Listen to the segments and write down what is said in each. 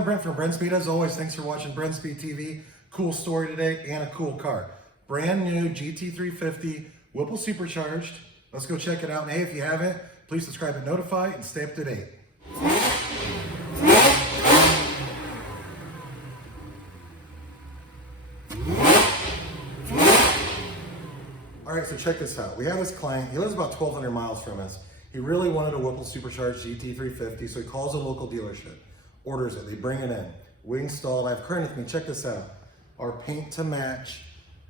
I'm Brent from Brenspeed. As always, thanks for watching Brenspeed TV. Cool story today and a cool car. Brand new GT350 Whipple Supercharged. Let's go check it out. And hey, if you haven't, please subscribe and notify and stay up to date. All right, so check this out. We have this client, he lives about 1,200 miles from us. He really wanted a Whipple Supercharged GT350, so he calls a local dealership, orders it, they bring it in. We installed, I have current with me, check this out. Our paint to match,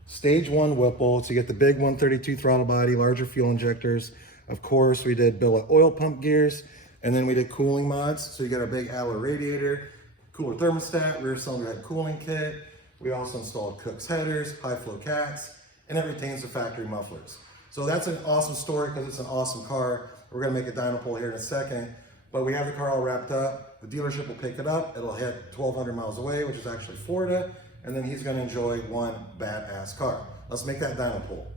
stage 1 Whipple to get the big 132 throttle body, larger fuel injectors. Of course, we did billet oil pump gears, and then we did cooling mods. So you got our big alloy radiator, cooler thermostat, rear cylinder head cooling kit. We also installed Cook's headers, high flow cats, and it retains the factory mufflers. So that's an awesome story because it's an awesome car. We're gonna make a dyno pull here in a second, but we have the car all wrapped up. The dealership will pick it up. It'll hit 1,200 miles away, which is actually Florida, and then he's gonna enjoy one badass car. Let's make that dyno pull.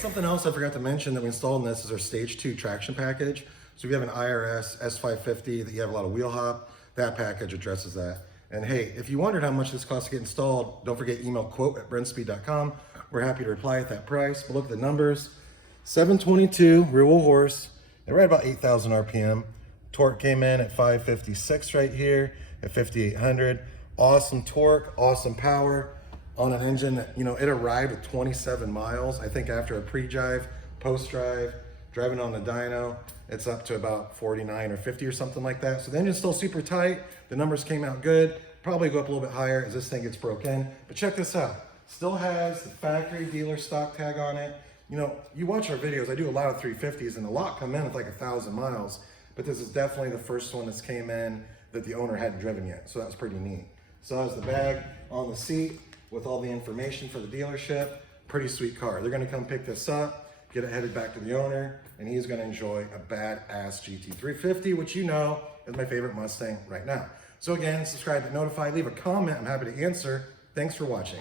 Something else I forgot to mention that we installed in this is our stage 2 traction package. So if you have an IRS S550 that you have a lot of wheel hop, that package addresses that. And hey, if you wondered how much this costs to get installed, don't forget email quote@brenspeed.com. We're happy to reply at that price. But look at the numbers. 722 rear wheel horse at right about 8,000 RPM. Torque came in at 556 right here at 5,800. Awesome torque, awesome power. On an engine that, you know, it arrived at 27 miles. I think after a pre-drive, post-drive, driving on the dyno, it's up to about 49 or 50 or something like that. So the engine's still super tight. The numbers came out good. Probably go up a little bit higher as this thing gets broken. But check this out. Still has the factory dealer stock tag on it. You know, you watch our videos, I do a lot of 350s and a lot come in with like 1,000 miles. But this is definitely the first one that's came in that the owner hadn't driven yet. So that was pretty neat. So has the bag on the seat with all the information for the dealership. Pretty sweet car. They're gonna come pick this up, get it headed back to the owner, and he's gonna enjoy a badass GT350, which you know is my favorite Mustang right now. So again, subscribe and notify, leave a comment, I'm happy to answer. Thanks for watching.